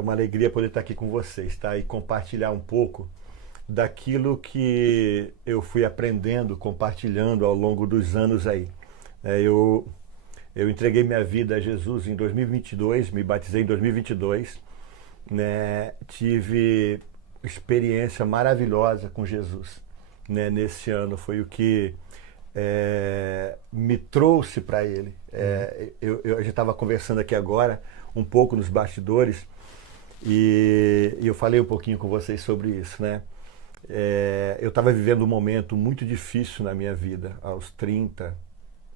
É uma alegria poder estar aqui com vocês, tá? E compartilhar um pouco daquilo que eu fui aprendendo, compartilhando ao longo dos anos aí. Eu entreguei minha vida a Jesus em 2022, me batizei em 2022, né? Tive experiência maravilhosa com Jesus, né? Nesse ano foi o que me trouxe para Ele. A gente estava conversando aqui agora, um pouco nos bastidores, e eu falei um pouquinho com vocês sobre isso, né? Eu estava vivendo um momento muito difícil na minha vida, aos 30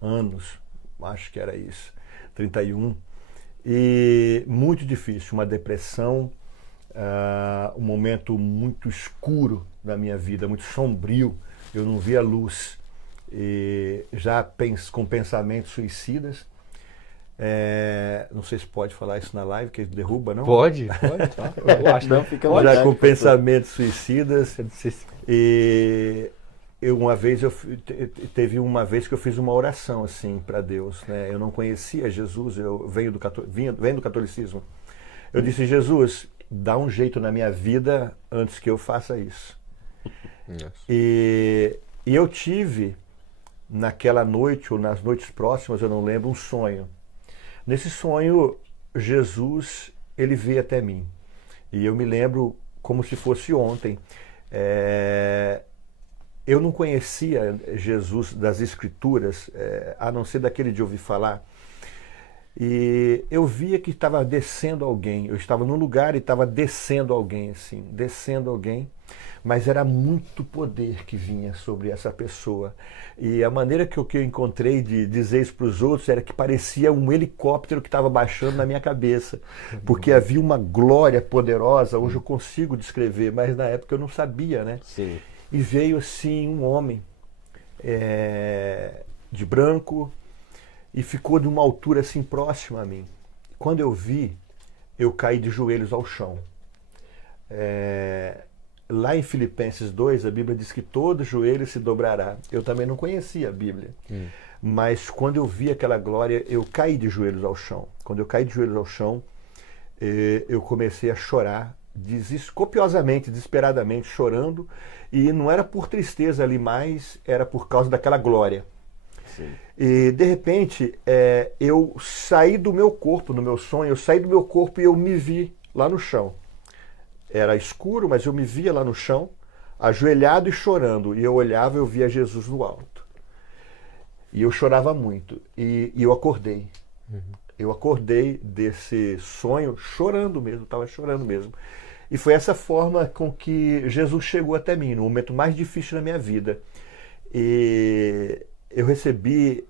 anos, acho que era isso, 31, e muito difícil, uma depressão, um momento muito escuro da minha vida, muito sombrio, eu não via luz, e já com pensamentos suicidas. Não sei se pode falar isso na live, que derruba, não? Pode. Eu acho. Não, fica Já com pensamentos suicidas. E teve uma vez que eu fiz uma oração assim para Deus, né? Eu não conhecia Jesus, eu venho do catolicismo. Eu disse: Jesus, dá um jeito na minha vida antes que eu faça isso. Yes. E eu tive naquela noite ou nas noites próximas, eu não lembro, um sonho. Nesse sonho, Jesus, ele veio até mim. E eu me lembro como se fosse ontem. Eu não conhecia Jesus das Escrituras, a não ser daquele de ouvir falar. E eu via que estava descendo alguém. Eu estava num lugar e estava descendo alguém, assim, descendo alguém. Mas era muito poder que vinha sobre essa pessoa. E a maneira que eu encontrei de dizer isso para os outros era que parecia um helicóptero que estava baixando na minha cabeça. Porque havia uma glória poderosa, hoje eu consigo descrever, mas na época eu não sabia, né? Sim. E veio assim um homem de branco e ficou de uma altura assim próxima a mim. Quando eu vi, eu caí de joelhos ao chão. Lá em Filipenses 2, a Bíblia diz que todo joelho se dobrará. Eu também não conhecia a Bíblia. Mas quando eu vi aquela glória, eu caí de joelhos ao chão. Quando eu caí de joelhos ao chão, eu comecei a chorar copiosamente, desesperadamente, chorando. E não era por tristeza ali mais, era por causa daquela glória. Sim. E de repente, eu saí do meu corpo, no meu sonho, eu saí do meu corpo e eu me vi lá no chão. Era escuro, mas eu me via lá no chão, ajoelhado e chorando. E eu olhava e eu via Jesus no alto. E eu chorava muito. E eu acordei. Eu acordei desse sonho chorando mesmo, estava chorando mesmo. E foi essa forma com que Jesus chegou até mim, no momento mais difícil da minha vida. E eu recebi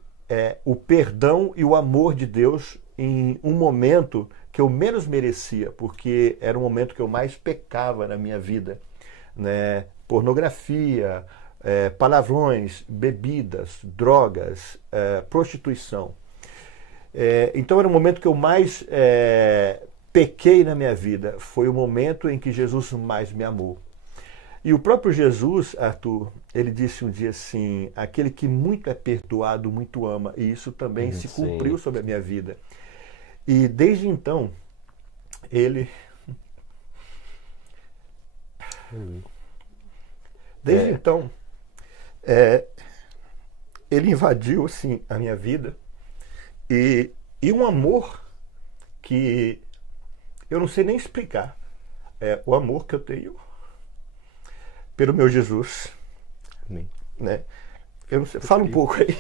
o perdão e o amor de Deus em um momento que eu menos merecia, porque era o momento que eu mais pecava na minha vida, né? Pornografia, palavrões, bebidas, drogas, prostituição. Então era o momento que eu mais pequei na minha vida. Foi o momento em que Jesus mais me amou. E o próprio Jesus, Arthur, ele disse um dia assim: aquele que muito é perdoado, muito ama. E isso também se cumpriu sobre a minha vida. E desde então, ele invadiu assim, a minha vida. E um amor que eu não sei nem explicar. O amor que eu tenho pelo meu Jesus. Amém. Né? Eu não sei, fala um pouco aí.